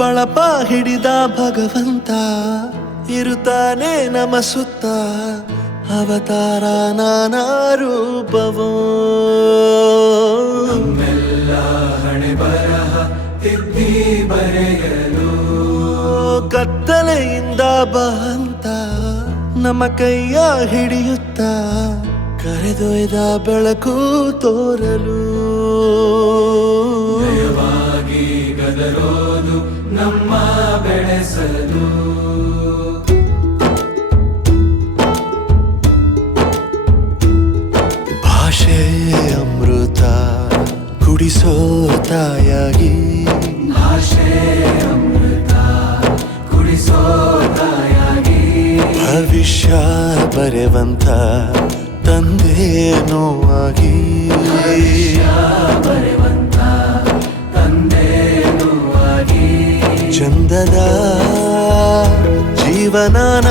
ಬಳಪ ಹಿಡಿದ ಭಗವಂತ ಇರುತ್ತಾನೆ ನಮ ಸುತ್ತ ಅವತಾರ ನಾನಾ ರೂಪವೋ ನಮ್ಮೆಲ್ಲ ಹಣೆ ಬರಹ ತಿದ್ದಿ ಬರೆಯಲು ಕತ್ತಲೆಯಿಂದ ಬಂತ ನಮ್ಮ ಕೈಯ ಹಿಡಿಯುತ್ತ ಕರೆದೊಯ್ದ ಬೆಳಕು ತೋರಲು ದಯವಾಗಿ ಗದರೋದು ನಮ್ಮ ಬೆಳೆಸಲು ಭಾಷೆ ಅಮೃತ ಕುಡಿಸೋ ತಾಯಾಗಿ ಭಾಷೆ ಅಮೃತ ಕುಡಿಸೋ ತಾಯಾಗಿ ಭವಿಷ್ಯ ಬರೆವಂತ ತಂದೇನೋ ಆಗಿ ಬರೆವಂತ ತಂದೇನೂ ಆಗಿ ಚಂದದ ಜೀವನನ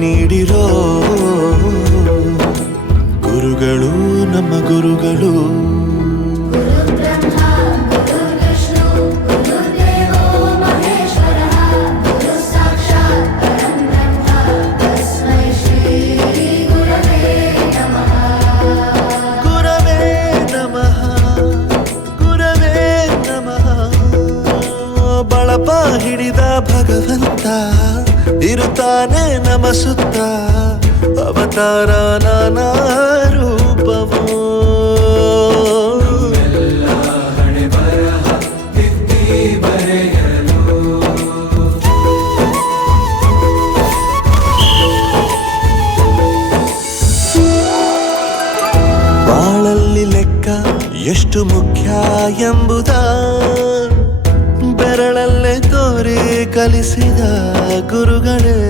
ನೀಡಿರೋ ಗುರುಗಳು ನಮ್ಮ ಗುರುಗಳು ಬಳಪ ಹಿಡಿದ ಭಗವಂತ ಇರುತ್ತಾನೆ ನಮ ಸುತ್ತ ಅವತಾರ ನಾನಾ ರೂಪವೋ ಎಲ್ಲ ಹಣೆ ಬರಹ ತಿದ್ದಿ ಬರೆಯಲು ಬಾಳಲ್ಲಿ ಲೆಕ್ಕ ಎಷ್ಟು ಮುಖ್ಯ ಎಂಬುದ ಬೆರಳಲ್ಲೇ ತೋರಿ ಕಲಿಸಿದ ಗುರುಗಳೇ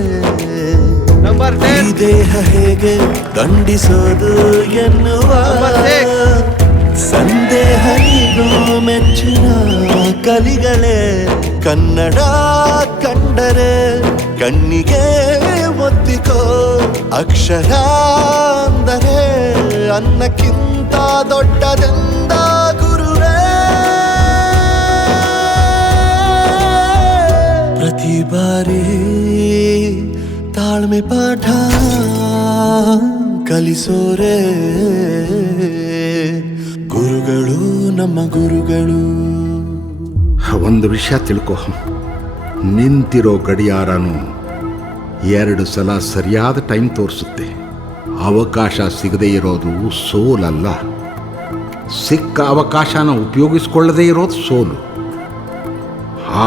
ಈ ದೇಹ ಹೇಗೆ ದಂಡಿಸೋದು ಎನ್ನುವ ಸಂದೇಹನಿಗೂ ಮೆಚ್ಚಿನ ಕಲಿಗಳೇ ಕನ್ನಡ ಕಂಡರೆ ಕಣ್ಣಿಗೆ ಒತ್ತಿಕೋ ಅಕ್ಷರ ಅಂದರೆ ಅನ್ನಕ್ಕಿಂತ ದೊಡ್ಡದೆಂದ ಗುರುವೇ ಪ್ರತಿ ಬಾರಿ ತಾಳ್ಮೆ ಪಾಠ ಕಲಿಸೋರೆ ಗುರುಗಳು ನಮ್ಮ ಗುರುಗಳು. ಒಂದು ವಿಷಯ ತಿಳ್ಕೊ, ನಿಂತಿರೋ ಗಡಿಯಾರನು 2 ಸಲ ಸರಿಯಾದ ಟೈಮ್ ತೋರಿಸುತ್ತೆ. ಅವಕಾಶ ಸಿಗದೇ ಇರೋದು ಸೋಲಲ್ಲ, ಸಿಕ್ಕ ಅವಕಾಶನ ಉಪಯೋಗಿಸ್ಕೊಳ್ಳದೇ ಇರೋದು ಸೋಲು.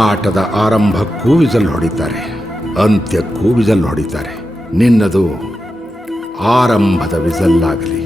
ಆಟದ ಆರಂಭಕ್ಕೂ ವಿಸಲ್ ಹೊಡಿತಾರೆ, ಅಂತ್ಯಕ್ಕೂ ವಿಸಲ್ ಹೊಡಿತಾರೆ. ನಿನ್ನದು ಆರಂಭದ ವಿಸಲ್ ಆಗಲಿ.